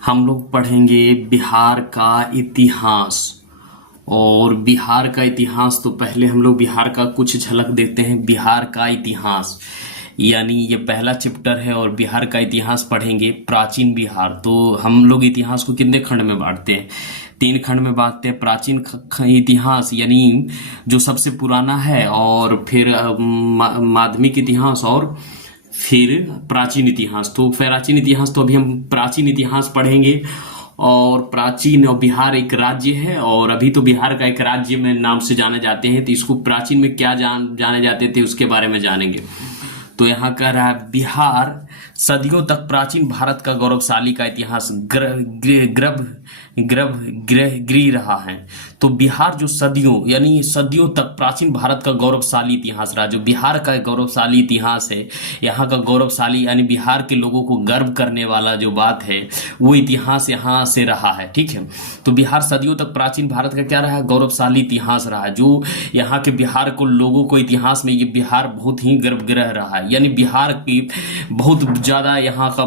हम लोग पढ़ेंगे बिहार का इतिहास। और बिहार का इतिहास तो पहले हम लोग बिहार का कुछ झलक देखते हैं। बिहार का इतिहास यानी ये पहला चैप्टर है और बिहार का इतिहास पढ़ेंगे। प्राचीन बिहार, तो हम लोग इतिहास को कितने खंड में बांटते हैं? 3 खंड में बांटते हैं। प्राचीन इतिहास यानी जो सबसे पुराना है, और फिर माध्यमिक इतिहास, और फिर प्राचीन इतिहास। तो प्राचीन इतिहास तो अभी हम प्राचीन इतिहास पढ़ेंगे। और प्राचीन, और बिहार एक राज्य है, और अभी तो बिहार का एक राज्य में नाम से जाने जाते हैं, तो इसको प्राचीन में क्या जाने जाते थे उसके बारे में जानेंगे। तो यहाँ कह रहा है बिहार सदियों तक प्राचीन भारत का गौरवशाली का इतिहास गृह रहा है। तो बिहार जो सदियों यानी सदियों तक प्राचीन भारत का गौरवशाली इतिहास रहा। जो बिहार का एक गौरवशाली इतिहास है, यहाँ का गौरवशाली यानी बिहार के लोगों को गर्व करने वाला जो बात है वो इतिहास यहाँ से रहा है। ठीक है, तो बिहार सदियों तक प्राचीन भारत का क्या रहा है? गौरवशाली इतिहास रहा है। जो यहाँ के बिहार को लोगों को इतिहास में ये बिहार बहुत ही गर्वगृह रहा है। यानी बिहार की बहुत ज्यादा यहाँ का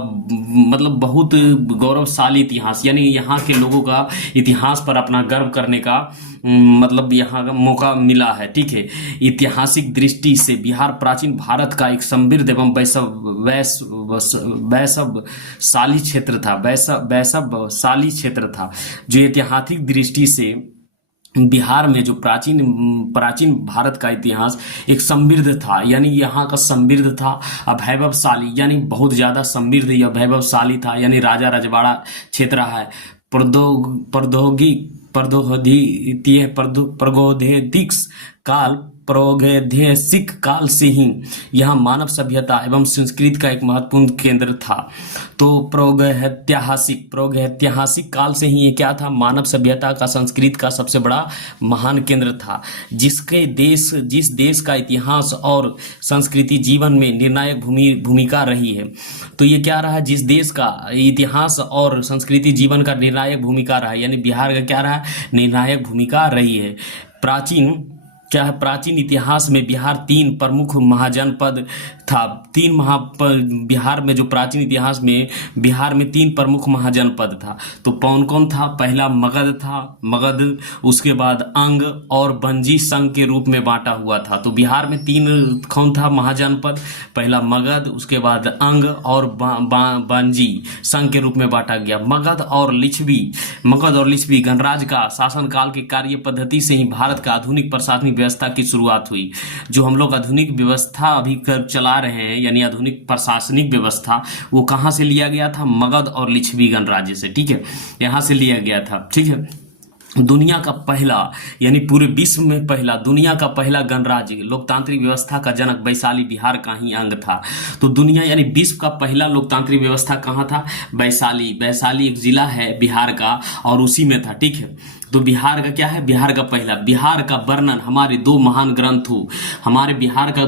मतलब बहुत गौरवशाली इतिहास, यानी यहाँ के लोगों का इतिहास पर अपना गर्व करने का मतलब यहाँ का मौका मिला है। ठीक है, ऐतिहासिक दृष्टि से बिहार प्राचीन भारत का एक समृद्ध एवं वैभवशाली क्षेत्र था। वैभवशाली क्षेत्र था जो ऐतिहासिक दृष्टि से बिहार में जो प्राचीन भारत का इतिहास एक समृद्ध था। यानी यहाँ का समृद्ध था, वैभवशाली यानी बहुत ज्यादा समृद्ध या वैभवशाली था। यानी राजा रजवाड़ा क्षेत्र है। प्रागैतिहासिक काल से ही यहाँ मानव सभ्यता एवं संस्कृति का एक महत्वपूर्ण केंद्र था। तो प्रागैतिहासिक काल से ही ये क्या था? मानव सभ्यता का, संस्कृति का सबसे बड़ा महान केंद्र था, जिस देश का इतिहास और संस्कृति जीवन में निर्णायक भूमिका रही है। तो ये क्या रहा? जिस देश का इतिहास और संस्कृति जीवन का निर्णायक भूमिका रहा, यानी बिहार का क्या रहा? निर्णायक भूमिका रही है। प्राचीन इतिहास में बिहार 3 प्रमुख महाजनपद था। बिहार में जो प्राचीन इतिहास में बिहार में 3 प्रमुख महाजनपद था। तो कौन कौन था? पहला मगध था, मगध, उसके बाद अंग और बंजी संघ के रूप में बांटा हुआ था। तो बिहार में 3 कौन था महाजनपद? पहला मगध, उसके बाद अंग और बंजी संघ के रूप में बांटा गया। मगध और लिच्छवी गणराज्य का शासनकाल की कार्य पद्धति से ही भारत का आधुनिक प्रशासनिक व्यवस्था की शुरुआत हुई। जो हम लोग आधुनिक व्यवस्था अभी चला रहे हैं, यानी आधुनिक प्रशासनिक व्यवस्था, वो कहां से लिया गया था? मगध और लिच्छवी गणराज्य से। ठीक है, यहां से लिया गया था। ठीक है, दुनिया का पहला यानी पूरे विश्व में पहला, दुनिया का पहला गणराज्य, लोकतांत्रिक व्यवस्था का जनक वैशाली बिहार का ही अंग था। तो दुनिया यानी विश्व का पहला लोकतांत्रिक व्यवस्था कहाँ था? वैशाली एक जिला है बिहार का, और उसी में था। ठीक है, तो बिहार का क्या है? बिहार का पहला। बिहार का वर्णन हमारे 2 महान ग्रंथों, हमारे बिहार का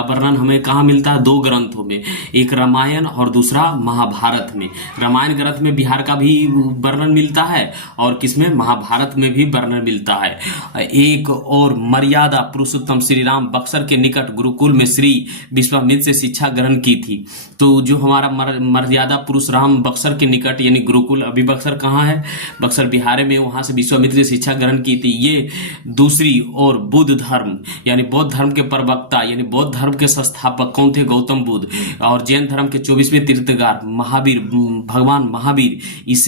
वर्णन हमें कहाँ मिलता है? 2 ग्रंथों में, एक रामायण और दूसरा महाभारत में। रामायण ग्रंथ में बिहार का भी वर्णन मिलता है, और किसमें? महाभारत में भी वर्णन मिलता है। एक और मर्यादा पुरुषोत्तम श्री राम बक्सर के निकट गुरुकुल में श्री विश्वामित्र से शिक्षा ग्रहण की थी। तो जो हमारा मर्यादा पुरुष राम बक्सर के निकट यानी गुरुकुल, अभी बक्सर कहाँ है? बक्सर बिहार में, वहां से विश्वामित्र से शिक्षा ग्रहण की थी। ये दूसरी और बुद्ध धर्म यानी बौद्ध धर्म के प्रवक्ता यानी बौद्ध धर्म के संस्थापक कौन थे? गौतम बुद्ध। और जैन धर्म के 24वें तीर्थंकर भगवान महावीर,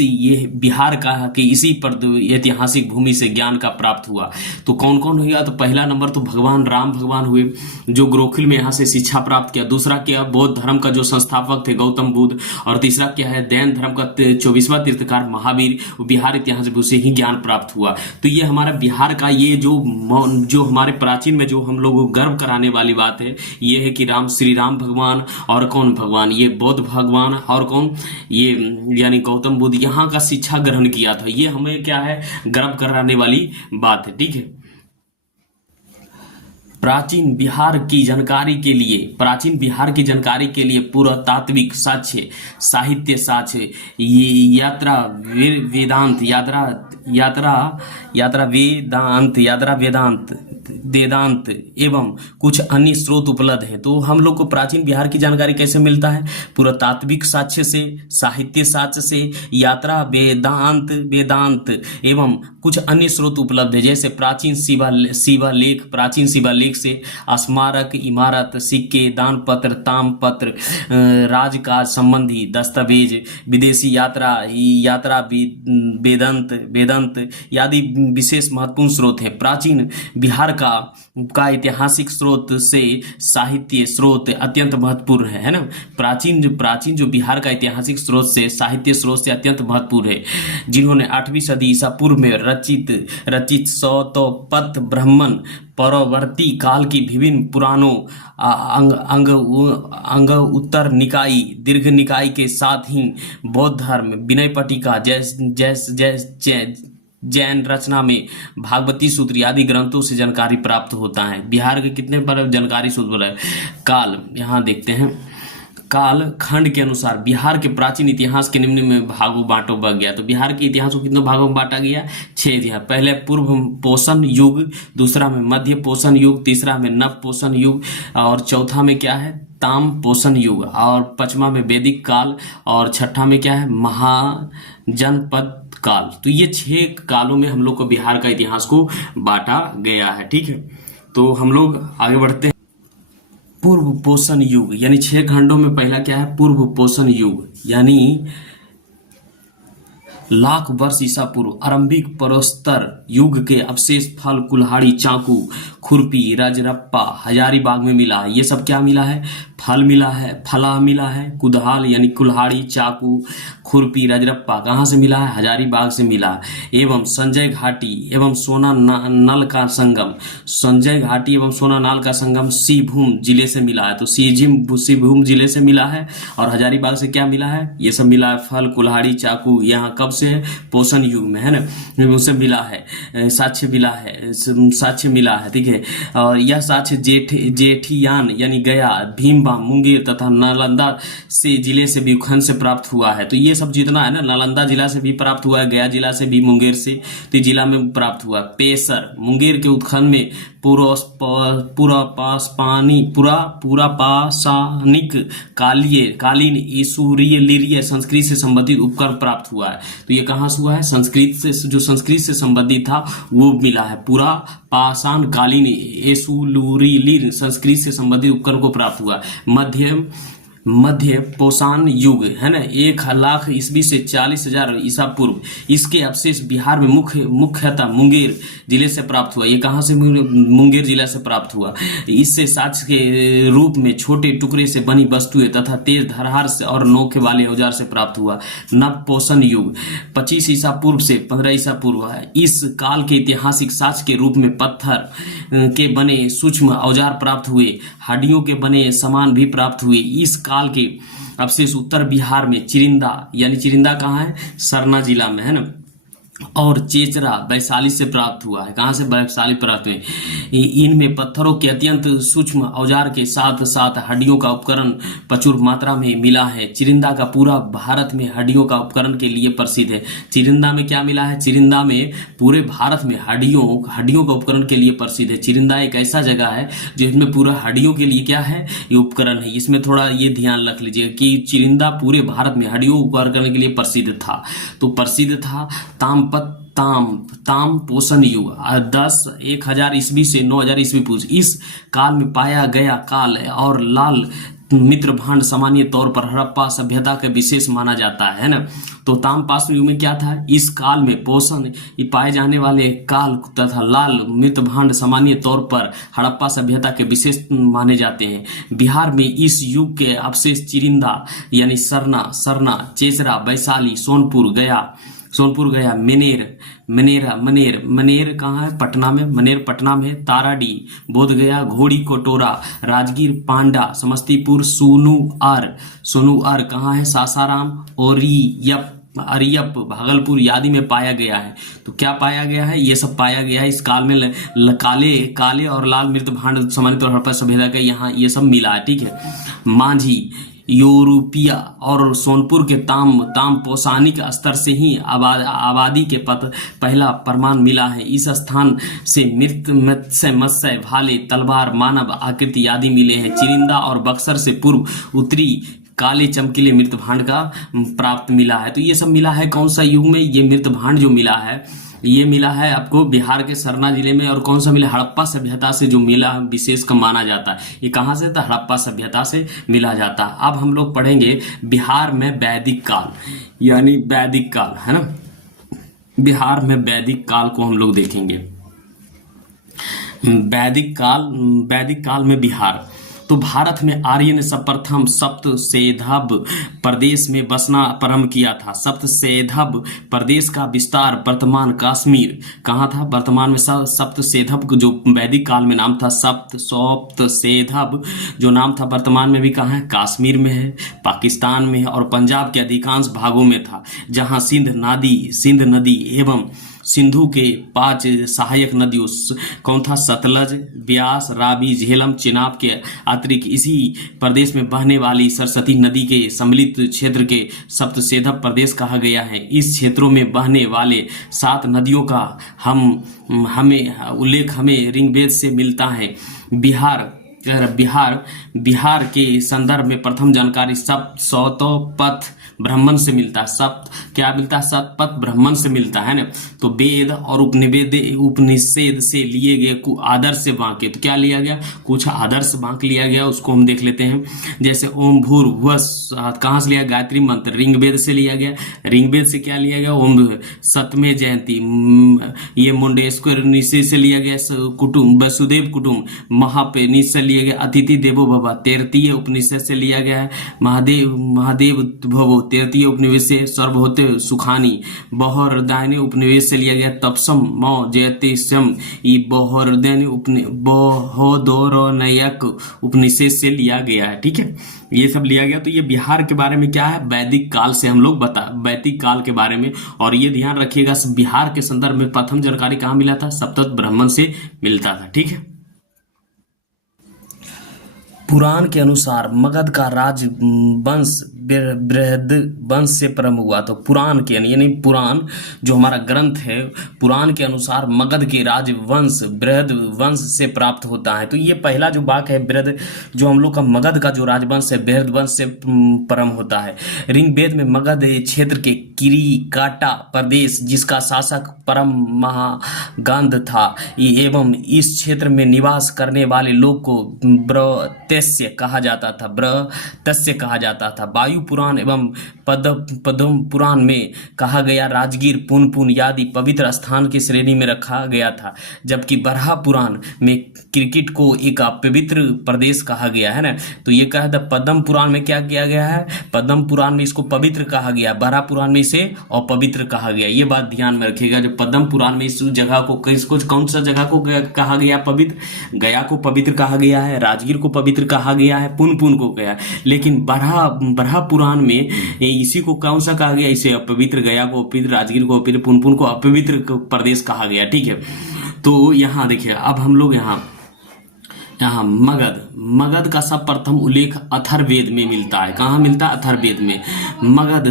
ये बिहार का कि इसी पर ऐतिहासिक भूमि से ज्ञान का प्राप्त हुआ। तो कौन कौन हुआ? तो पहला नंबर तो भगवान राम हुए, जो गुरुकुल में यहाँ से शिक्षा प्राप्त किया। दूसरा क्या? बौद्ध धर्म का जो संस्थापक थे गौतम बुद्ध। और तीसरा क्या है? जैन धर्म का 24वां तीर्थंकर महावीर। बिहार इतिहास से ही ज्ञान प्राप्त हुआ। तो ये हमारा बिहार का ये जो हमारे प्राचीन में जो हम लोगों को गर्व कराने वाली बात है, ये है कि श्री राम भगवान और कौन भगवान? ये बौद्ध भगवान, और कौन? ये यानी गौतम बुद्ध यहाँ का शिक्षा ग्रहण किया था। ये हमें क्या है? गर्व कराने वाली बात है। ठीक है, प्राचीन बिहार की जानकारी के लिए पुरातात्विक साक्ष्य, साहित्य साक्ष्य, यात्रा वेदांत वेदांत एवं कुछ अन्य स्रोत उपलब्ध हैं। तो हम लोग को प्राचीन बिहार की जानकारी कैसे मिलता है? पुरातात्विक साक्ष्य से, साहित्य साक्ष्य से, यात्रा, वेदांत एवं कुछ अन्य स्रोत उपलब्ध है, जैसे प्राचीन प्राचीन शिवालेख से, स्मारक, इमारत, सिक्के, दान पत्र, तामपत्र, राजकाज संबंधी दस्तावेज, विदेशी यात्रा वेदांत आदि विशेष महत्वपूर्ण स्रोत है। प्राचीन बिहार का ऐतिहासिक स्रोत से साहित्य स्रोत अत्यंत महत्वपूर्ण है ना। प्राचीन जो बिहार का ऐतिहासिक स्रोत से साहित्य स्रोत से अत्यंत महत्वपूर्ण है, जिन्होंने 8वीं सदी ईसा पूर्व में रचित सौतोपत ब्राह्मण परवर्ती काल की विभिन्न पुराणों अंग उत्तर निकाय, दीर्घ निकाय के साथ ही बौद्ध धर्म, विनय पटिका, जैन रचना में भागवती सूत्र आदि ग्रंथों से जानकारी प्राप्त होता है। बिहार के कितने पर जानकारी सूत्र है? काल, यहाँ देखते हैं, काल खंड के अनुसार बिहार के प्राचीन इतिहास के निम्न में भागों बांटो बग गया। तो बिहार के इतिहास को कितने भागों में बांटा गया? 6 दिया। पहले पूर्व पोषण युग, दूसरा में मध्य पोषण युग, तीसरा में नव पोषण युग, और चौथा में क्या है? ताम पोषण युग, और पांचवा में वैदिक काल, और छठा में क्या है? महाजनपद काल। तो ये 6 कालों में हम लोग को बिहार का इतिहास को बांटा गया है। ठीक है, तो हम लोग आगे बढ़ते हैं। पूर्व पोषण युग यानी 6 खंडों में पहला क्या है? पूर्व पोषण युग, यानी लाख वर्ष ईसा पूर्व आरंभिक परोस्तर युग के अवशेष फल, कुल्हाड़ी, चाकू, खुरपी, रजरप्पा हजारीबाग में मिला है। ये सब क्या मिला है? फल मिला है, फला मिला है, कुदाल यानी कुल्हाड़ी, चाकू, खुरपी, रजरप्पा कहाँ से मिला है? हजारीबाग से मिला है। एवं संजय घाटी एवं सोना नल का संगम, संजय घाटी एवं सोना नाल का संगम सिंहभूम जिले से मिला है। तो सिंहभूम जिले से मिला है। और हजारीबाग से क्या मिला है? ये सब मिला है, फल, कुल्हाड़ी, चाकू। यहाँ कब से है? पोषण युग में, है ना, उनसे मिला है, साक्ष्य मिला है। ठीक है, और यह साक्ष्य जेठियान यानी गया, भीमबा, मुंगेर तथा नालंदा से जिले से भी खंड से प्राप्त हुआ है। तो ये सब जितना है ना, नालंदा जिला से भी प्राप्त हुआ है, गया जिला से भी, मुंगेर से, तो जिला में प्राप्त हुआ। पेशर मुंगेर के उत्खनन में पुरापाषाणिक कालीन ईसूरीय लिरीय संस्कृत से संबंधित उपकरण प्राप्त हुआ है। तो ये कहाँ से हुआ है? संस्कृत से, जो संस्कृत से संबंधित था वो मिला है। पूरा पाषाण कालीन एसुलूरीलिर संस्कृत से संबंधित उपकरण को प्राप्त हुआ। मध्य पोषण युग, है ना, 1 लाख ईस्वी से 40,000 ईसा पूर्व, इसके अवशेष बिहार में मुख्यतः मुंगेर जिले से प्राप्त हुआ। ये कहाँ से? मुंगेर जिला से प्राप्त हुआ। इससे साक्ष्य के रूप में छोटे टुकड़े से बनी वस्तुएं तथा तेज धरहर से और नोके वाले औजार से प्राप्त हुआ। नव पोषण युग 25 ईसा पूर्व से 15 ईसा पूर्व है। इस काल के ऐतिहासिक साक्ष्य के रूप में पत्थर के बने सूक्ष्म औजार प्राप्त हुए, हड्डियों के बने सामान भी प्राप्त हुए। इस काल के अवशेष उत्तर बिहार में चिरिंदा, यानी चिरिंदा कहाँ है? सरना जिला में, है ना, और चेचरा वैशाली से प्राप्त हुआ है। कहाँ से? वैशाली प्राप्त हुए। इनमें पत्थरों के अत्यंत सूक्ष्म औजार के साथ साथ हड्डियों का उपकरण प्रचुर मात्रा में मिला है। चिरिंदा का पूरा भारत में हड्डियों का उपकरण के लिए प्रसिद्ध है। चिरिंदा में क्या मिला है? चिरिंदा में पूरे भारत में हड्डियों का उपकरण के लिए प्रसिद्ध है। चिरिंदा एक ऐसा जगह है जिसमें पूरा हड्डियों के लिए क्या है? ये उपकरण है। इसमें थोड़ा ये ध्यान रख लीजिए कि चिरिंदा पूरे भारत में हड्डियों उपकरण के लिए प्रसिद्ध था। तो प्रसिद्ध था ताम पोषण युग 1000 ईस्वी से 9000 ईस्वी पूर्व। इस काल में पाया गया काल और लाल मित्र भांड सामान्य तौर पर हड़प्पा सभ्यता के विशेष माना जाता है ना। तो ताम्रपाषाण युग में क्या था? इस काल में पोषण पाए जाने वाले काल तथा लाल मृत भांड सामान्य तौर पर हड़प्पा सभ्यता के विशेष माने जाते हैं। बिहार में इस युग के अवशेष चिरिंदा यानी सरना, चेचरा, वैशाली, सोनपुर गया, मनेर कहाँ है? पटना में, मनेर पटना में, ताराडी, बोधगया, घोड़ी कोटोरा, राजगीर, पांडा, समस्तीपुर, सोनूर कहाँ है? सासाराम, अरियप, भागलपुर आदि में पाया गया है। तो क्या पाया गया है? ये सब पाया गया है। इस काल में काले और लाल मृत भांड सामान्य तौर पर सभ्यता का यहाँ ये सब मिला है। ठीक है, मांझी यूरोपिया और सोनपुर के तामपोसानिक स्तर से ही आबादी के पहला प्रमाण मिला है। इस स्थान से मृत मत्स्य भाले तलवार मानव आकृति आदि मिले हैं। चिरिंदा और बक्सर से पूर्व उत्तरी काले चमकीले मृत भांड का प्राप्त मिला है। तो ये सब मिला है कौन सा युग में? ये मृत भांड जो मिला है ये मिला है आपको बिहार के सरना जिले में। और कौन सा मिला? हड़प्पा सभ्यता से जो मिला विशेष का माना जाता है। ये कहाँ से था? हड़प्पा सभ्यता से मिला जाता है। अब हम लोग पढ़ेंगे बिहार में वैदिक काल, यानी वैदिक काल, है ना। बिहार में वैदिक काल को हम लोग देखेंगे। वैदिक काल में बिहार। तो भारत में आर्य ने सर्वप्रथम सप्तसेधव प्रदेश में बसना प्रारंभ किया था। सप्तसेधव प्रदेश का विस्तार वर्तमान कश्मीर कहाँ था? वर्तमान में सप्तसेधव जो वैदिक काल में नाम था सप्तसेधव जो नाम था वर्तमान में भी कहाँ है? कश्मीर में है, पाकिस्तान में है और पंजाब के अधिकांश भागों में था। जहाँ सिंध नदी एवं सिंधु के 5 सहायक नदियों कौन था? सतलज, ब्यास, रावी, झेलम, चिनाब के अतिरिक्त इसी प्रदेश में बहने वाली सरस्वती नदी के सम्मिलित क्षेत्र के सप्तसेधव प्रदेश कहा गया है। इस क्षेत्रों में बहने वाले 7 नदियों का उल्लेख हमें ऋग्वेद से मिलता है। बिहार के संदर्भ में प्रथम जानकारी सप्तशतपथ ब्राह्मण से मिलता है। क्या मिलता है? सतपथ ब्राह्मण से मिलता है ना। तो वेद और उपनिषेद से लिए गए आदर्श से वाक्य, तो क्या लिया गया? कुछ आदर्श वाक्य लिया गया, उसको हम देख लेते हैं। जैसे ओम भूर्भुवः कहाँ से लिया? गायत्री मंत्र ऋग्वेद से लिया गया। ऋग्वेद से क्या लिया गया? ओम सतमे जयंती, ये मुंडेश्वर निषेध से लिया गया। कुटुंब वसुदेव कुटुंब महापेनिषद से लिया गया। अतिथि देवो भव तैरतीय उपनिषद से लिया गया है। महादेव भवो तृतीय उपनिवेश से। सर्वभूते सुखानी बहुहृदयनी उपनिवेश से लिया गया। तपसम मौ जयते सम ये बहुदोरनयक उपनिषद से लिया गया है। ठीक है, ये सब लिया गया। तो ये बिहार के बारे में क्या है? वैदिक काल से हम लोग वैदिक काल के बारे में। और ये ध्यान रखिएगा बिहार के संदर्भ में प्रथम जानकारी कहाँ मिला था? सप्तशत ब्राह्मण से मिलता था। ठीक है। पुराण के अनुसार मगध का राजवंश बृहद वंश से प्रारंभ हुआ। तो पुराण के यानी पुराण जो हमारा ग्रंथ है, पुराण के अनुसार मगध के राजवंश बृहद वंश से प्राप्त होता है। तो ये पहला जो वाक्य है बृहद, जो हम लोग का मगध का जो राजवंश है बृहद वंश से प्रारंभ होता है। ऋग्वेद में मगध क्षेत्र के किरीकाटा प्रदेश जिसका शासक परम महागंध था एवं इस क्षेत्र में निवास करने वाले लोग को ब्रतस्य कहा जाता था। वायु पुराण एवं पद्म पुराण में कहा गया राजगीर पुनपुन आदि पवित्र स्थान की श्रेणी में रखा गया था। जबकि बरहा पुराण में क्रिकेट को एक अपवित्र प्रदेश कहा गया है ना। तो ये कहा था पद्म पुराण में क्या किया गया है? पद्म पुराण में इसको पवित्र कहा गया, बरहा पुराण में इसे अपवित्र कहा गया। ये बात ध्यान में रखिएगा। जो पद्म पुराण में इस जगह को कौन सा जगह को कहा गया पवित्र? गया को पवित्र कहा गया है, राजगीर को पवित्र कहा गया है, पुनपुन को गया। लेकिन बरहा पुराण में इसी को कौन सा कहा गया? इसे अपवित्र, गया को अपवित्र, राजगीर को अपवित्र, पुनपुन को अपवित्र प्रदेश कहा गया। ठीक है। तो यहाँ देखिए, अब हम लोग यहाँ मगध का सर्वप्रथम उल्लेख अथर्ववेद में मिलता है। कहाँ मिलता है? अथर्ववेद में। मगध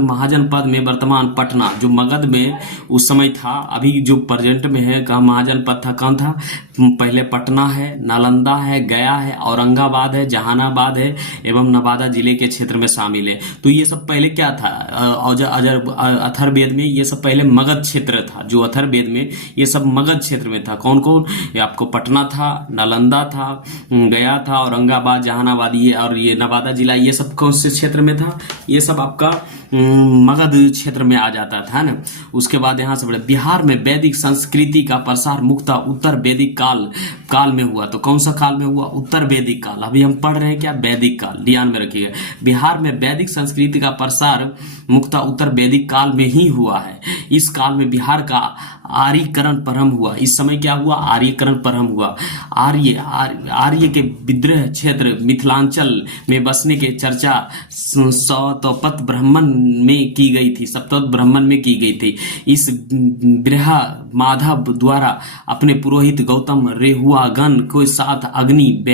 महाजनपद में वर्तमान पटना जो मगध में उस समय था, अभी जो प्रेजेंट में है कहाँ महाजनपद था? कौन था? पहले पटना है, नालंदा है, गया है, औरंगाबाद है, जहानाबाद है एवं नवादा जिले के क्षेत्र में शामिल है। तो ये सब पहले क्या था? अथर्ववेद में ये सब पहले मगध क्षेत्र था। जो अथर्ववेद में ये सब मगध क्षेत्र में था। कौन कौन? ये आपको पटना था, नालंदा था, गया था, औरंगाबाद, जहानाबाद ये और ये नवादा जिला, ये सब कौन से क्षेत्र में था? ये सब आपका मगध क्षेत्र में आ जाता था ना। उसके बाद यहाँ से बिहार में वैदिक संस्कृति का प्रसार मुख्यतः उत्तर वैदिक काल में हुआ। तो कौन सा काल में हुआ? उत्तर वैदिक काल। अभी हम पढ़ रहे हैं क्या? वैदिक काल। ध्यान में रखिएगा, बिहार में वैदिक संस्कृति का प्रसार मुख्यतः उत्तर वैदिक काल में ही हुआ है। इस काल में बिहार का आर्यीकरण प्रारंभ हुआ। इस समय क्या हुआ? आर्यीकरण प्रारंभ हुआ। आर्य के विद्रोह क्षेत्र मिथिलांचल में बसने के चर्चा सतपथ ब्राह्मण में की गई थी, सतपथ ब्राह्मण में की गई थी। इस बृहा माधव द्वारा अपने पुरोहित गौतम रेहुआगण के साथ अग्नि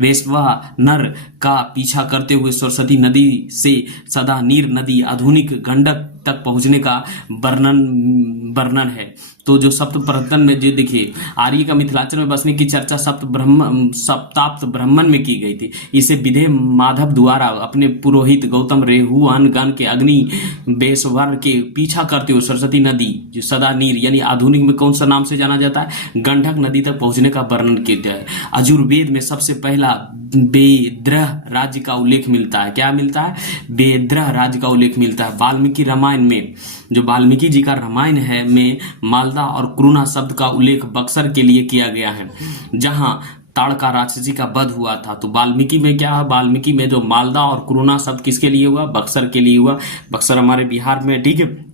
वैश्वानर का पीछा करते हुए सरस्वती नदी से सदा नीर नदी आधुनिक गंडक तक पहुंचने का वर्णन है। तो जो सप्त प्रहतन में जो देखिए आर्य का मिथिलांचल में बसने की चर्चा सप्ताप्त ब्राह्मण में की गई थी। इसे विधे माधव द्वारा अपने पुरोहित गौतम रेहुआन गण के अग्नि बेसवर के पीछा करते हुए सरस्वती नदी जो सदा नीर यानी आधुनिक में कौन सा नाम से जाना जाता है, गंडक नदी तक पहुंचने का वर्णन किया है। अजुर्वेद में सबसे पहला बेद्रह राज्य का उल्लेख मिलता है। क्या मिलता है? बेद्रह राज्य का उल्लेख मिलता है। वाल्मीकि रामायण में, जो वाल्मीकि जी का रामायण है, में मालदा और क्रूना शब्द का उल्लेख बक्सर के लिए किया गया है, जहां ताड़का राक्षसी का वध हुआ था। तो वाल्मीकि में क्या है? वाल्मीकि में जो मालदा और क्रूना शब्द किसके लिए हुआ? बक्सर के लिए हुआ। बक्सर हमारे बिहार में, ठीक है।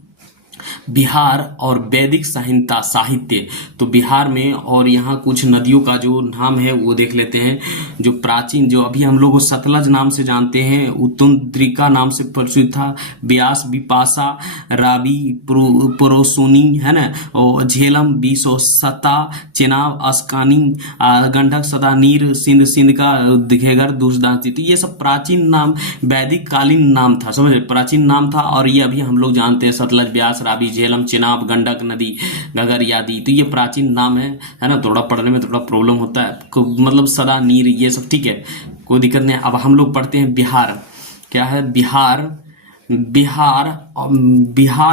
बिहार और वैदिक संहिता साहित्य, तो बिहार में और यहाँ कुछ नदियों का जो नाम है वो देख लेते हैं। जो प्राचीन, जो अभी हम लोग सतलज नाम से जानते हैं, उत्तुंद्रिका नाम से प्रसिद्ध था, ब्यास, बिपाशा, रावी, पुरोसुनी, है ना, और झेलम, बीसोसता, चेनाब, अस्कानी, गंडक, सदा नीर, सिंध का दिखेगर, दूसदांती। तो ये सब प्राचीन नाम, वैदिक कालीन नाम था, समझ, प्राचीन नाम था। और ये अभी हम लोग जानते हैं सतलज, ब्यास, रावी, झेलम, चेनाब, गंडक नदी, घगर आदि। तो ये प्राचीन नाम है ना। थोड़ा पढ़ने में थोड़ा प्रॉब्लम होता है, मतलब सदा नीर, ये सब ठीक है, कोई दिक्कत नहीं। अब हम लोग पढ़ते हैं बिहार। क्या है? बिहार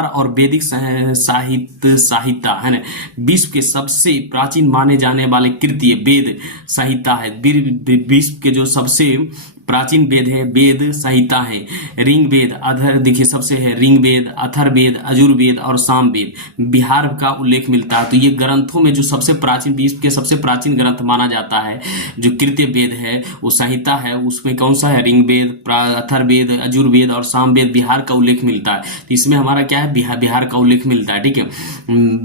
और वैदिक साहित्य है ना, विश्व के सबसे प्राचीन माने जाने वाले कृति वेद संहिता है। विश्व के जो सबसे प्राचीन वेद है, वेद संहिता है। ऋग वेद, अधर, देखिए सबसे है ऋग वेद, अथर्ववेद, यजुर्वेद और सामवेद। बिहार का उल्लेख मिलता है। तो ये ग्रंथों में जो सबसे प्राचीन, विश्व के सबसे प्राचीन ग्रंथ माना जाता है, जो कृत्य वेद है, वो संहिता है, उसमें कौन सा है? ऋग्वेद, अथर्ववेद, यजुर्वेद और सामवेद। बिहार का उल्लेख मिलता है। तो इसमें हमारा क्या है? बिहार का उल्लेख मिलता है, ठीक है।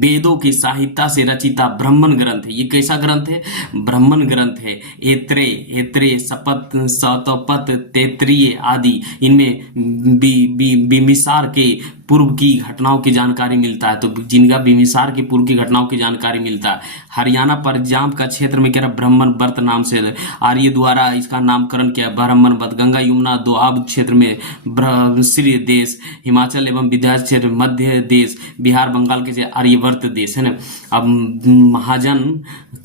वेदों की साहित्य से रचिता ब्राह्मण ग्रंथ है। ये कैसा ग्रंथ है? ब्राह्मण ग्रंथ है। एत्रे, सपत, सतपथ, तैत्तिरीय आदि, इनमें बिम्बिसार के पूर्व की घटनाओं की जानकारी मिलता है। तो जिनका बिम्बिसार के पूर्व की घटनाओं की जानकारी मिलता है। हरियाणा पंजाब का क्षेत्र में क्या ब्राह्मण व्रत नाम से आर्य द्वारा इसका नामकरण किया, ब्राह्मण व्रत। गंगा यमुना दोआब क्षेत्र में श्री देश, हिमाचल एवं विंध्याचल क्षेत्र, मध्य देश, बिहार, बंगाल के आर्यवर्त देश, है ना। अब महाजन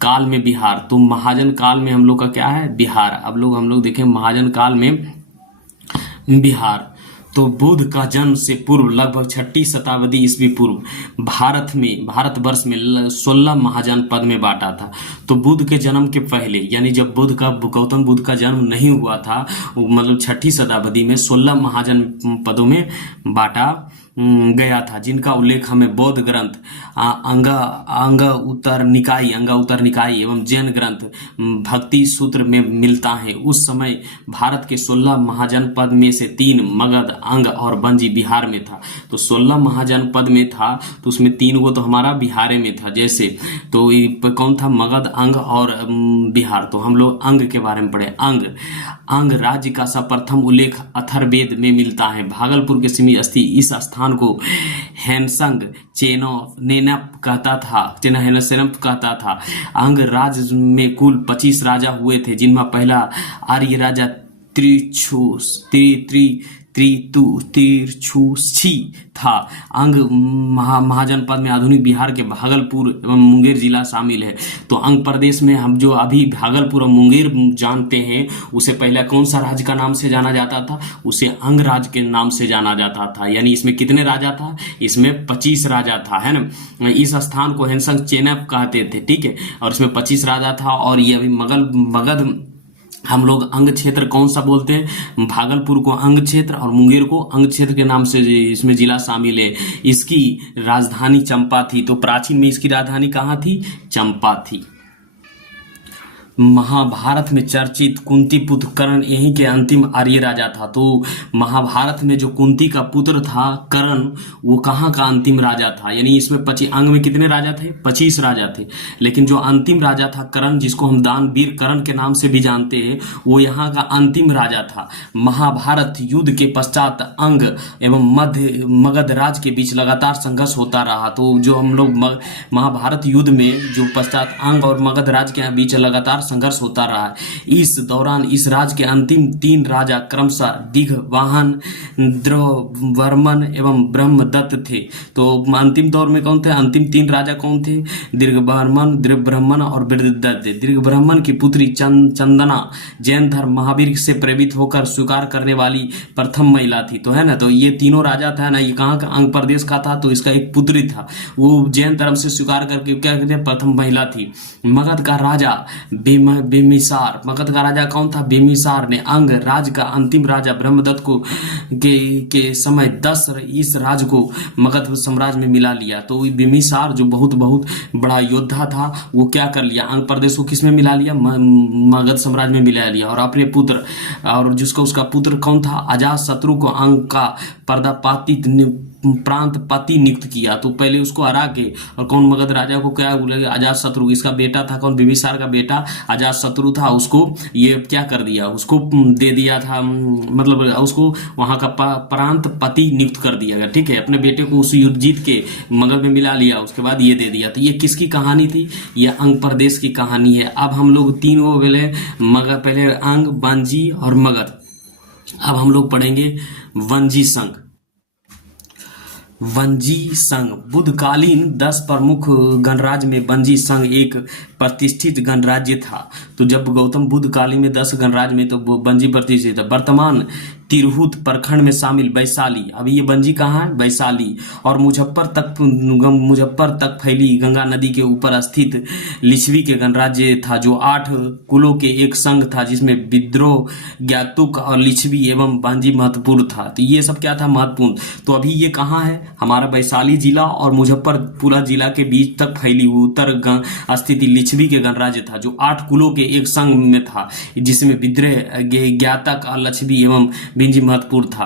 काल में बिहार, तो महाजन काल में हम लोग का क्या है? बिहार। अब हम लोग देखें महाजन काल में बिहार। तो बुद्ध का जन्म से पूर्व लगभग 6वीं शताब्दी ईस्वी पूर्व भारतवर्ष में 16 महाजनपद में बांटा था। तो बुद्ध के जन्म के पहले, यानी जब गौतम बुद्ध का जन्म नहीं हुआ था, मतलब 6वीं शताब्दी में 16 महाजनपदों में बांटा गया था, जिनका उल्लेख हमें बौद्ध ग्रंथ अंग उत्तर निकाय एवं जैन ग्रंथ भक्ति सूत्र में मिलता है। उस समय भारत के 16 महाजनपद में से 3 मगध, अंग और बंजी बिहार में था। तो 16 महाजनपद में था, तो उसमें 3 गो तो हमारा बिहार में था। जैसे तो कौन था? मगध, अंग और बिहार। तो हम लोग अंग के बारे में पढ़े। अंग राज्य का सर्वप्रथम उल्लेख अथर्ववेद में मिलता है। भागलपुर के समीप स्थित इस स्थान को हैनसंग नेनप कहता था। अंग राज्य में कुल 25 राजा हुए थे, जिनमें पहला आर्य राजा तिरछुशी था। अंग महाजनपद में आधुनिक बिहार के भागलपुर एवं मुंगेर जिला शामिल है। तो अंग प्रदेश में हम जो अभी भागलपुर और मुंगेर जानते हैं, उसे पहले कौन सा राज्य का नाम से जाना जाता था? उसे अंग राज्य के नाम से जाना जाता था। यानी इसमें कितने राजा था? इसमें 25 राजा था, है ना। इस स्थान को हैनसंग चेनप कहते थे, ठीक है। और इसमें 25 राजा था। और ये अभी मगध हम लोग अंग क्षेत्र कौन सा बोलते हैं? भागलपुर को अंग क्षेत्र और मुंगेर को अंग क्षेत्र के नाम से इसमें जिला शामिल है। इसकी राजधानी चंपा थी। तो प्राचीन में इसकी राजधानी कहाँ थी? चंपा थी। महाभारत में चर्चित कुंती पुत्र कर्ण यहीं के अंतिम आर्य राजा था। तो महाभारत में जो कुंती का पुत्र था कर्ण, वो कहाँ का अंतिम राजा था, यानी इसमें 25 अंग में कितने राजा थे, 25 राजा थे, लेकिन जो अंतिम राजा था कर्ण, जिसको हम दानवीर कर्ण के नाम से भी जानते हैं, वो यहाँ का अंतिम राजा था। महाभारत युद्ध के पश्चात अंग एवं मगध राज के बीच लगातार संघर्ष होता रहा। तो जो हम लोग महाभारत युद्ध में जो पश्चात अंग और मगध राज के बीच लगातार संघर्ष होता रहा है, इस दौरान इस राज के अंतिम 3 राजा क्रमशः दिग्वाहन, द्रवर्मन एवं ब्रह्मदत्त थे। तो अंतिम दौर में कौन थे, अंतिम 3 राजा कौन थे, दिग्वर्मन, द्रब्रह्मन और ब्रह्मदत्त। दिग्ब्रह्मन की पुत्री चंदना जैन धर्म महावीर से प्रेरित होकर स्वीकार करने वाली प्रथम महिला थी। तो है ना, तो ये तीनों राजा था ना, ये कहाँ का, अंग प्रदेश का था। तो इसका एक पुत्री था, वो जैन धर्म से स्वीकार करके क्या कहते हैं, प्रथम महिला थी। मगध का राजा बिम्बिसार, मगध का राजा कौन था, बिम्बिसार ने अंग राज का अंतिम राजा ब्रह्मदत्त को के समय 10 इस राज को मगध साम्राज्य में मिला लिया। तो बिम्बिसार जो बहुत बड़ा योद्धा था, वो क्या कर लिया, अंग प्रदेश को किस में मिला लिया, मगध साम्राज्य में मिला लिया। और अपने पुत्र, और जिसको उसका पुत्र कौन था, अजातशत्रु को अंग का पर्दापाती प्रांत पति नियुक्त किया। तो पहले उसको हरा के, और कौन, मगध राजा को क्या बोले, अजातशत्रु, इसका बेटा था कौन, बिम्बिसार का बेटा अजातशत्रु था, उसको ये क्या कर दिया, उसको दे दिया था, मतलब उसको वहां का प्रांत पति नियुक्त कर दिया गया। ठीक है, अपने बेटे को उस युद्ध जीत के मगध में मिला लिया, उसके बाद ये दे दिया। तो ये किसकी कहानी थी, ये अंग प्रदेश की कहानी है। अब हम लोग 3 वो बोले मगध, पहले अंग, वंजी और मगध। अब हम लोग पढ़ेंगे वंजी संघ। वंजी संघ बुद्धकालीन 10 प्रमुख गणराज्य में वंजी संघ एक प्रतिष्ठित गणराज्य था। तो जब गौतम बुद्ध कालीन में 10 गणराज्य में, तो वंजी प्रतिष्ठित था। वर्तमान तिरहुत प्रखंड में शामिल वैशाली, अभी ये वंजी कहाँ है, वैशाली, और मुजफ्फर तक फैली गंगा नदी के ऊपर स्थित लिच्छवी के गणराज्य था, जो 8 कुलों के एक संघ था, जिसमें विद्रोह, ज्ञातुक और लिच्छवी एवं वंजी महत्वपूर्ण था। तो ये सब क्या था, महत्वपूर्ण। तो अभी ये कहाँ है, हमारा वैशाली जिला और मुजफ्फरपुरा जिला के बीच तक फैली उत्तर स्थित लिच्छवी के गणराज्य था, जो 8 कुलों के एक संघ में था, जिसमें विद्रोह, ज्ञातक और लिच्छवी एवं विंजी महत्वपूर्ण था।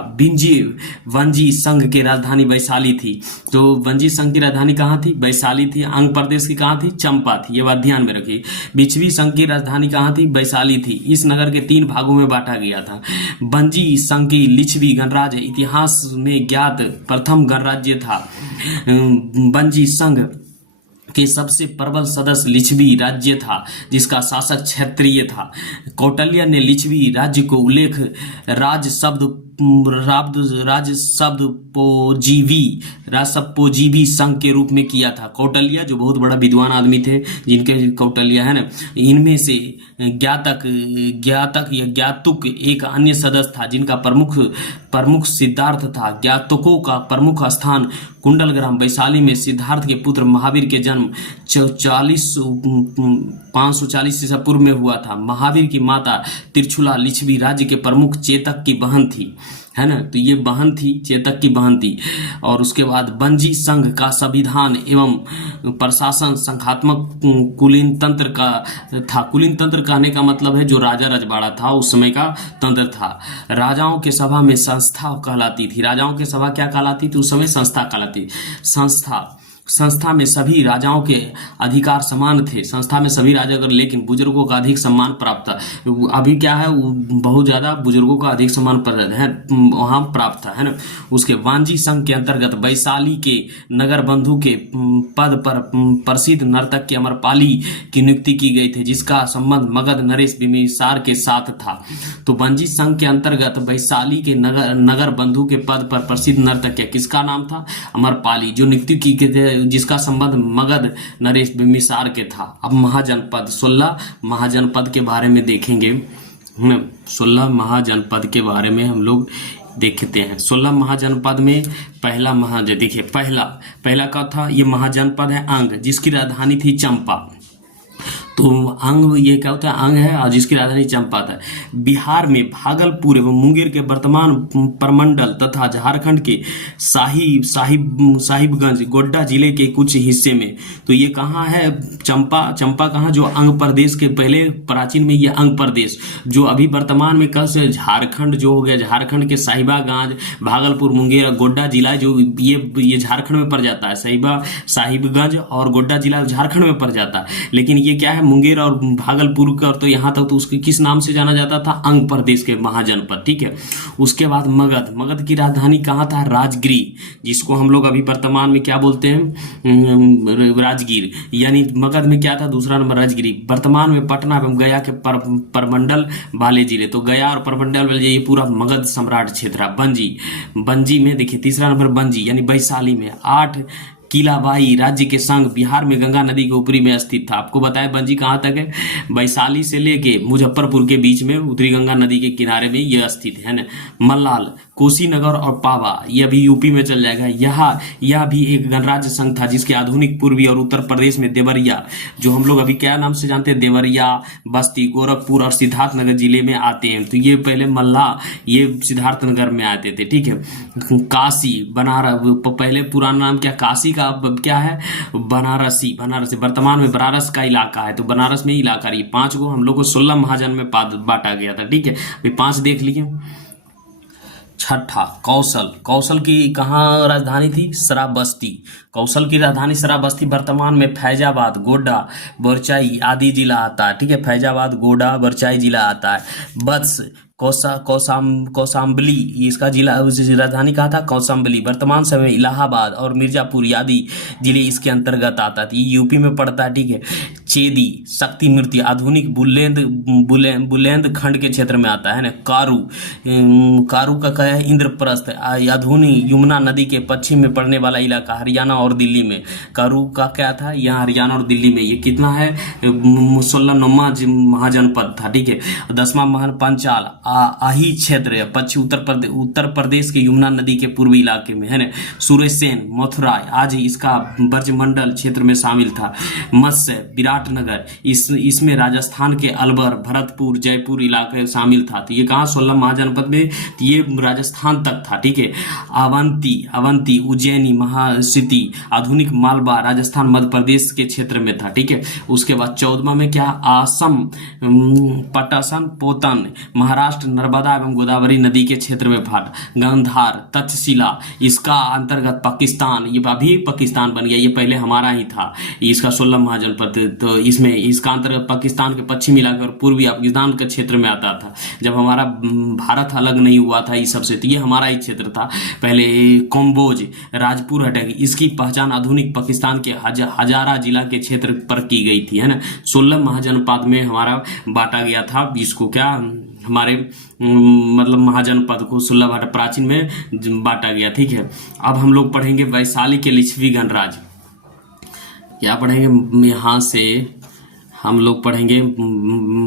वंजी संघ की राजधानी वैशाली थी। तो वंजी संघ की राजधानी कहाँ थी, वैशाली थी। अंग प्रदेश की कहाँ थी, चंपा थी, ये बात ध्यान में रखिए। लिच्छवी संघ की राजधानी कहाँ थी, वैशाली थी। इस नगर के 3 भागों में बांटा गया था। वंजी संघ की लिच्छवी गणराज्य इतिहास में ज्ञात प्रथम गणराज्य था। वंजी संघ के सबसे प्रबल सदस्य लिच्छवी राज्य था, जिसका शासक क्षत्रिय था। कौटिल्य ने लिच्छवी राज्य को उल्लेख राज शब्द पोजीवी संघ के रूप में किया था। कौटिल्य जो बहुत बड़ा विद्वान आदमी थे, जिनके कौटिल्य है ना, इनमें से ज्ञातक या ज्ञातुक एक अन्य सदस्य था, जिनका प्रमुख सिद्धार्थ था। ज्ञातुकों का प्रमुख स्थान कुंडलग्राम वैशाली में सिद्धार्थ के पुत्र महावीर के जन्म 540 ईसा पूर्व में हुआ था। महावीर की माता तिरछुला लिच्छवी राज्य के प्रमुख चेतक की बहन थी, है ना, तो ये बहन थी, चेतक की बहन थी। और उसके बाद वंजी संघ का संविधान एवं प्रशासन संघात्मक कुलीन तंत्र का था। कुलीन तंत्र कहने का मतलब है जो राजा रजवाड़ा था, उस समय का तंत्र था। राजाओं के सभा में संस्था कहलाती थी। राजाओं की सभा क्या कहलाती थी, उस समय संस्था कहलाती। संस्था में सभी राजाओं के अधिकार समान थे। संस्था में सभी राजा, लेकिन बुजुर्गों का अधिक सम्मान प्राप्त था। अभी क्या है, बहुत ज्यादा बुजुर्गों का अधिक सम्मान वहां प्राप्त था, है ना। उसके वांजी संघ के अंतर्गत वैशाली के नगर बंधु के पद पर प्रसिद्ध नर्तक के अमरपाली की नियुक्ति की गई थी, जिसका संबंध मगध नरेश बिम्बिसार के साथ था। तो वांजी संघ के अंतर्गत वैशाली के नगर बंधु के पद पर प्रसिद्ध नर्तक, किसका नाम था, अमरपाली, जो नियुक्ति की गई, जिसका संबंध मगध नरेश बिम्बिसार के था। अब महाजनपद, 16 महाजनपद के बारे में देखेंगे। 16 महाजनपद के बारे में हम लोग देखते हैं। 16 महाजनपद में पहला देखिए, पहला क्या था, ये महाजनपद है अंग, जिसकी राजधानी थी चंपा। तो अंग ये क्या होता है, अंग है और जिसकी राजधानी चंपा था। बिहार में भागलपुर एवं मुंगेर के वर्तमान प्रमंडल तथा झारखंड के साहिबगंज गोड्डा जिले के कुछ हिस्से में। तो ये कहाँ है, चंपा कहाँ, जो अंग प्रदेश के पहले प्राचीन में ये अंग प्रदेश जो अभी वर्तमान में कल से झारखंड जो हो गया, झारखंड के साहिबगंज भागलपुर मुंगेर गोड्डा जिला जो ये झारखंड में पड़ जाता है। साहिबगंज और गोड्डा जिला झारखंड में पड़ जाता है, लेकिन ये क्या है, मुंगेर और भागलपुर का, तो यहाँ तक तो उसके किस नाम से जाना जाता था, अंग प्रदेश के महाजनपद। ठीक है, उसके बाद मगध की राजधानी कहाँ था, राजगीर, जिसको हम लोग अभी वर्तमान में क्या बोलते हैं, राजगीर। यानी मगध में क्या था, दूसरा नंबर राजगीर। वर्तमान में पटना एवं गया के परमंडल वाले जिले, तो गया और परमंडल वाले ये पूरा मगध सम्राट क्षेत्र है। बंजी में देखिए तीसरा नंबर बंजी यानी वैशाली में। 8 किलाबाई राज्य के संग बिहार में गंगा नदी के ऊपरी में स्थित था। आपको बताया बंजी कहाँ तक है, वैशाली से लेके मुजफ्फरपुर के बीच में उत्तरी गंगा नदी के किनारे में यह स्थित है ना। मल्लाल, कुशीनगर और पावा ये अभी यूपी में चल जाएगा। यह भी एक गणराज्य संघ था जिसके आधुनिक पूर्वी और उत्तर प्रदेश में देवरिया, जो हम लोग अभी क्या नाम से जानते हैं, देवरिया, बस्ती, गोरखपुर और सिद्धार्थनगर जिले में आते हैं। तो ये पहले मल्ला ये सिद्धार्थनगर में आते थे। ठीक है, काशी, बनारस, पहले पुराना नाम क्या, काशी का क्या है, बनारसी। वर्तमान में बनारस का इलाका है, तो बनारस में इलाका रही। 5 को हम लोग को 16 महाजन में बांटा गया था। ठीक है, अभी 5 देख लीजिए। छठा कौशल की कहाँ राजधानी थी, श्रावस्ती। कौशल की राजधानी श्रावस्ती वर्तमान में फैजाबाद, गोड्डा, बरचाई आदि जिला आता है। ठीक है, फैजाबाद, गोड्डा, बरचाई जिला आता है। वत्स, कौशाम्बली इसका जिला राजधानी कहा था, कौशाम्बली। वर्तमान समय में इलाहाबाद और मिर्जापुर आदि जिले इसके अंतर्गत आता है, यूपी में पड़ता है। ठीक है, चेदी, शक्ति मूर्ति आधुनिक बुलंदखंड के क्षेत्र में आता है ना। कारू का क्या है, इंद्रप्रस्थ आधुनिक यमुना नदी के पश्चिम में पड़ने वाला इलाका, हरियाणा और दिल्ली में। कारू का क्या था, यहाँ हरियाणा और दिल्ली में। ये कितना है, 16वां महाजनपद था। ठीक है, 10वां महान पंचाल आही क्षेत्र पश्चिम उत्तर प्रदेश के यमुना नदी के पूर्वी इलाके में है ना। सुरेसेन, मथुरा आज इसका ब्रजमंडल क्षेत्र में शामिल था। मत्स्य, विराटनगर, इसमें राजस्थान के अलवर, भरतपुर, जयपुर इलाके शामिल था। तो ये कहाँ, 16 महाजनपद में, ये राजस्थान तक था। ठीक है, अवंती, उज्जैनी, महासिटी आधुनिक मालवा, राजस्थान, मध्य प्रदेश के क्षेत्र में था। ठीक है, उसके बाद 14वां में क्या, आसम, पटासन, पोतन महाराष्ट्र, नर्मदा एवं गोदावरी नदी के क्षेत्र में था। गांधार, तक्षशिला इसका अंतर्गत पाकिस्तान, ये अभी पाकिस्तान बन गया, ये पहले हमारा ही था। इसका 16 महाजनपद, तो इसमें इसका अंतर्गत पाकिस्तान के पश्चिमी इलाके और पूर्वी अफगानिस्तान के क्षेत्र में आता था। जब हमारा भारत अलग नहीं हुआ था इस सबसे, तो ये हमारा ही क्षेत्र था पहले। कम्बोज, राजपुर हटेगी, इसकी पहचान आधुनिक पाकिस्तान के हजारा जिला के क्षेत्र पर की गई थी है ना। 16 महाजनपद में हमारा बांटा गया था, इसको क्या हमारे मतलब महाजनपद को 16 प्राचीन में बांटा गया। ठीक है, अब हम लोग पढ़ेंगे वैशाली के लिच्छवी गणराज्य। क्या पढ़ेंगे, यहाँ से हम लोग पढ़ेंगे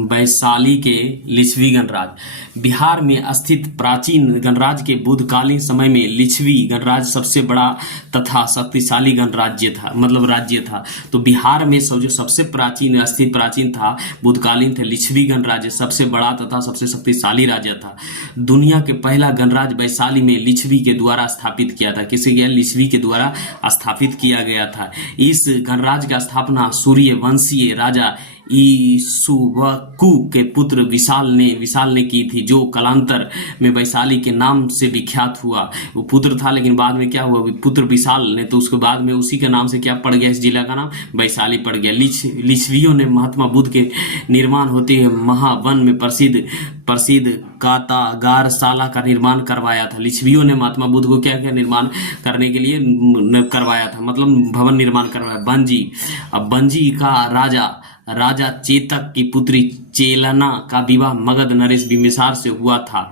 वैशाली के लिच्छवी गणराज्य। बिहार में स्थित प्राचीन गणराज्य के बुद्धकालीन समय में लिच्छवी गणराज्य सबसे बड़ा तथा शक्तिशाली गणराज्य था, मतलब राज्य था। तो बिहार में जो सबसे प्राचीन था बुद्धकालीन थे, लिच्छवी गणराज्य सबसे बड़ा तथा सबसे शक्तिशाली राज्य था। दुनिया के पहला गणराज्य वैशाली में लिच्छवी के द्वारा स्थापित किया था। किसी के, लिच्छवी के द्वारा स्थापित किया गया था। इस गणराज्य का स्थापना सूर्यवंशीय राजा ईसुवकु के पुत्र विशाल ने की थी, जो कालांतर में वैशाली के नाम से विख्यात हुआ। वो पुत्र था, लेकिन बाद में क्या हुआ, पुत्र विशाल ने, तो उसके बाद में उसी के नाम से क्या पड़ गया, इस जिला का नाम वैशाली पड़ गया। लिच्छवियों ने महात्मा बुद्ध के निर्माण होते हुए महावन में प्रसिद्ध कातागारशाला का निर्माण करवाया था। लिच्छवियों ने महात्मा बुद्ध को क्या निर्माण करने के लिए करवाया था, मतलब भवन निर्माण करवाया। बंजी का राजा चेतक की पुत्री चेलना का विवाह मगध नरेश बिम्बिसार से हुआ था।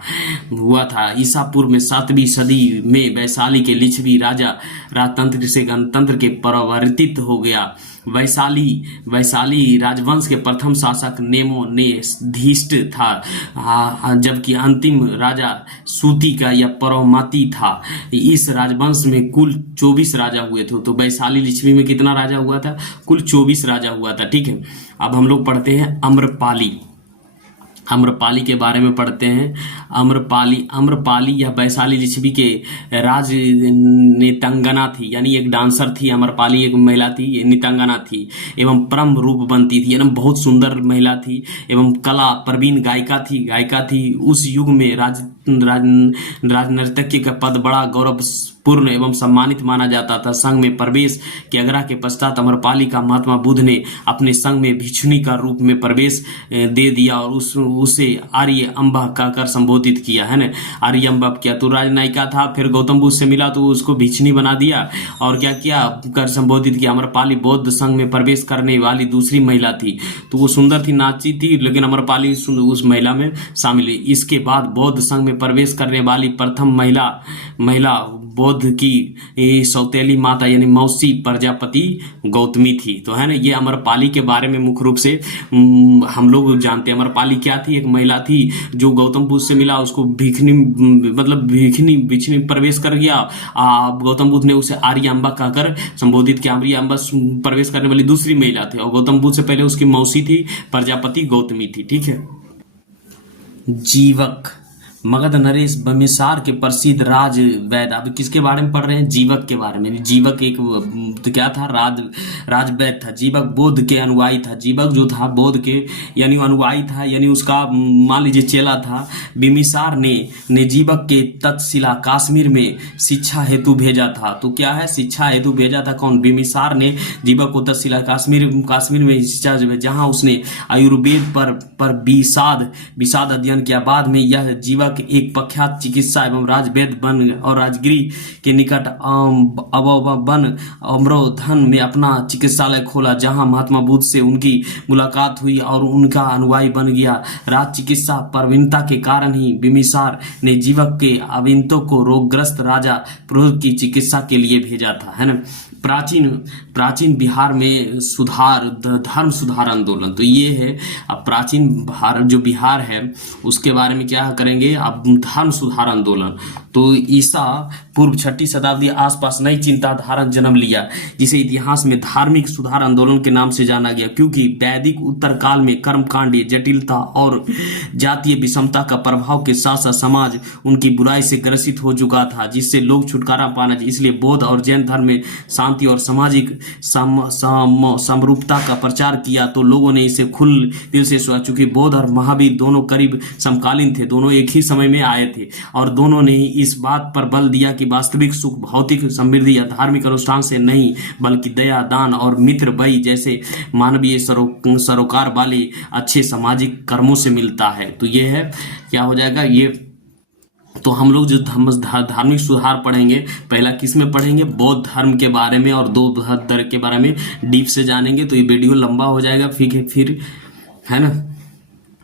ईसा पूर्व में 7वीं सदी में वैशाली के लिच्छवी राजा राजतंत्र से गणतंत्र के परिवर्तित हो गया। वैशाली राजवंश के प्रथम शासक नेमोनेधिष्ट था, जबकि अंतिम राजा सूती का या परौमाती था। इस राजवंश में कुल 24 राजा हुए थे। तो वैशाली लिच्छवी में कितना राजा हुआ था, कुल 24 राजा हुआ था। ठीक है, अब हम लोग पढ़ते हैं आम्रपाली। आम्रपाली के बारे में पढ़ते हैं। आम्रपाली यह वैशाली लिच्छवी के राज नितंगना थी, यानी एक डांसर थी। आम्रपाली एक महिला थी, नितंगना थी एवं परम रूप बनती थी, यानी बहुत सुंदर महिला थी एवं कला प्रवीण गायिका थी। उस युग में राज नर्तकी का पद बड़ा गौरवपूर्ण एवं सम्मानित माना जाता था। संघ में प्रवेश के आग्रह के पश्चात आम्रपाली का महात्मा बुद्ध ने अपने संघ में भिक्षुणी का रूप में प्रवेश दे दिया और उसे आर्य अम्बा कहकर संबोधित किया, है ना। आर्य अम्बा किया तो राजनायिका था, फिर गौतम बुद्ध से मिला तो उसको भिक्षुणी बना दिया और क्या किया कर संबोधित किया। आम्रपाली बौद्ध संघ में प्रवेश करने वाली दूसरी महिला थी। तो वो सुंदर थी, नाची थी, लेकिन आम्रपाली उस महिला में शामिल हुई। इसके बाद बौद्ध संघ में प्रवेश करने वाली प्रथम महिला बौद्ध की सौतेली माता यानी मौसी प्रजापति गौतमी थी। तो है ना, ये आम्रपाली के बारे में मुख्य रूप से हम लोग जानते हैं। आम्रपाली क्या थी? एक महिला थी जो गौतम बुद्ध से मिला, उसको भिक्षुणी प्रवेश कर गया। गौतम बुद्ध ने उसे आर्य अम्बा कहकर संबोधित किया। आर्य अम्बा प्रवेश करने वाली दूसरी महिला थी और गौतम बुद्ध से पहले उसकी मौसी थी प्रजापति गौतमी थी। ठीक है। जीवक मगध नरेश बिम्बिसार के प्रसिद्ध राज वैद्य। अब किसके बारे में पढ़ रहे हैं? जीवक के बारे में। जीवक एक तो क्या था? राज वैद्य था। जीवक बौद्ध के अनुयायी था। जीवक जो था बौद्ध के यानी अनुयायी था, यानी उसका मान लीजिए चेला था। बिम्बिसार ने जीवक के तक्षशिला कश्मीर में शिक्षा हेतु भेजा था। तो क्या है? शिक्षा हेतु भेजा था। कौन? बिम्बिसार ने जीवक को तक्षशिला कश्मीर में शिक्षा, जहां उसने आयुर्वेद पर विषाद अध्ययन किया। बाद में यह जीवक एक प्रख्यात चिकित्सा एवं राजवैद्य बन और राजगिरी के निकट बन अमरोधन में अपना चिकित्सालय खोला, जहां महात्मा बुद्ध से उनकी मुलाकात हुई और उनका अनुयायी बन गया। राज चिकित्सा प्रवीणता के कारण ही बिम्बिसार ने जीवक के अविंतों को रोगग्रस्त राजा पुरोहित की चिकित्सा के लिए भेजा था, है ना। प्राचीन बिहार में धर्म सुधार आंदोलन। तो ये है अब प्राचीन भारत जो बिहार है उसके बारे में क्या करेंगे अब? धर्म सुधार आंदोलन। तो ईसा पूर्व 6वीं शताब्दी आसपास नई चिंताधारा जन्म लिया, जिसे इतिहास में धार्मिक सुधार आंदोलन के नाम से जाना गया, क्योंकि वैदिक उत्तर काल में कर्मकांडीय जटिलता और जातीय विषमता का प्रभाव के साथ साथ समाज उनकी बुराई से ग्रसित हो चुका था, जिससे लोग छुटकारा पाना चाहिए। इसलिए बौद्ध और जैन धर्म में शांति और सामाजिक समरूपता का प्रचार किया। तो लोगों ने इसे खुल दिल से सोचा। चूंकि बौद्ध और महावीर दोनों करीब समकालीन थे, दोनों एक ही समय में आए थे और दोनों ने इस बात पर बल दिया कि वास्तविक सुख भौतिक समृद्धि या धार्मिक अनुष्ठान से नहीं, बल्कि दया, दान और मित्र बई जैसे मानवीय सरोकार वाले अच्छे सामाजिक कर्मों से मिलता है। तो ये है क्या हो जाएगा ये। तो हम लोग जो धार्मिक सुधार पढ़ेंगे, पहला किस में पढ़ेंगे? बौद्ध धर्म के बारे में और दो धर्म के बारे में डीप से जानेंगे। तो ये वीडियो लंबा हो जाएगा फिर है ना।